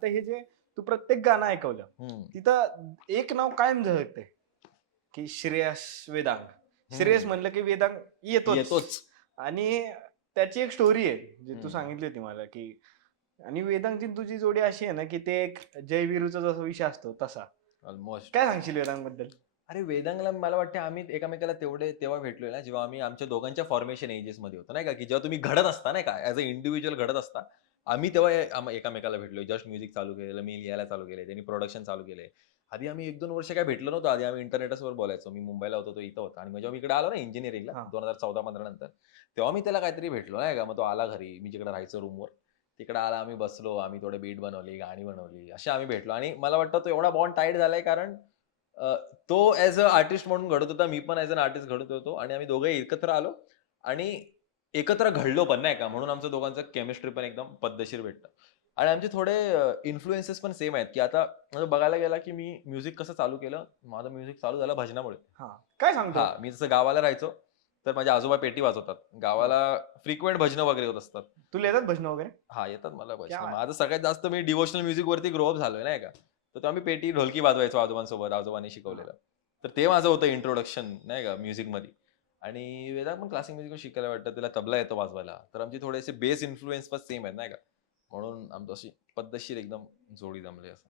आता हे जे तू प्रत्येक गाणं ऐकवलं तिथं एक नाव कायम झळकते की श्रेयस वेदांग. श्रेयस म्हणलं की वेदांग येतोच. आणि त्याची एक स्टोरी आहे जी तू सांगितली होती मला की, आणि वेदांगची तुझी जोडी अशी आहे ना की ते एक जय वीरूचा जसा विषय असतो तसा. ऑलमोस्ट. काय सांगशील वेदांग बद्दल? अरे वेदांगला मला वाटतं आम्ही एकमेकाला तेव्हा भेटलोय ना, जेव्हा आम्ही आमच्या दोघांच्या फॉर्मेशन एजेस मध्ये होतो नाही का, की जेव्हा तुम्ही घडत असता नाही का, ऍज अ इंडिव्हिज्युअल घडत असता. आम्ही तेव्हा एकमेकाला भेटलोय. जस्ट म्युझिक चालू केलेलं, मी लिहायला चालू केले, त्यांनी प्रोडक्शन चालू केले. आधी आम्ही 1-2 वर्ष काय भेटलो नव्हतो. आधी आम्ही इंटरनेटवर बोलायचो. मी मुंबईला होतो, तो इथं होता. आणि जेव्हा मी इकडे आलो ना इंजिनिअरिंगला हा 2014-15 नंतर, तेव्हा मी त्याला काहीतरी भेटलो नाही का. मग तो आला घरी, मी जिकडे राहायचो रूमवर. तिकडे आला, आम्ही बसलो, आम्ही थोडे बीट बनवली, गाणी बनवली, असे आम्ही भेटलो. आणि मला वाटतं तो एवढा बॉन्ड टाईट झालाय कारण तो ॲज अ आर्टिस्ट म्हणून घडत होता, मी पण ॲज अन आर्टिस्ट घडत होतो आणि आम्ही दोघंही एकत्र आलो आणि एकत्र घडलो पण नाही का, म्हणून आमचं दोघांचं केमिस्ट्री पण एकदम पद्धतशीर भेटतं. आणि आमचे थोडे इन्फ्लुएन्सेस पण सेम आहेत, की आता म्हणजे बघायला गेला, की मी म्युझिक कसं चालू केलं, माझं म्युझिक चालू झालं भजनामुळे. हा काय सांगतो? हां, मी जसं गावाला राहायचो, तर माझे आजोबा पेटी वाजवतात. हा. गावाला फ्रिक्वेंट भजनं वगैरे होत असतात. तुला येतात भजन वगैरे? हां, येतात मला क्या भजनं. बात. माझं सगळ्यात जास्त मी डिव्होशनल म्युझिकवरती ग्रो अप झालोय नाही का. तर तेव्हा मी पेटी, ढोलकी वाजवायचो आजोबांसोबत, आजोबांनी हा. शिकवलेलं. तर ते माझं होतं इंट्रोडक्शन नाही का म्युझिकमध्ये. आणि वेदांत पण क्लासिक म्युझिक शिकायला वाटतं. त्याला तबला येतो वाजवायला. तर आमचे थोडेसे बेस इन्फ्लुअन्स पण सेम आहेत नाही का. म्हणून आमची अशी पद्धतशीर एकदम जोडी जमली असं.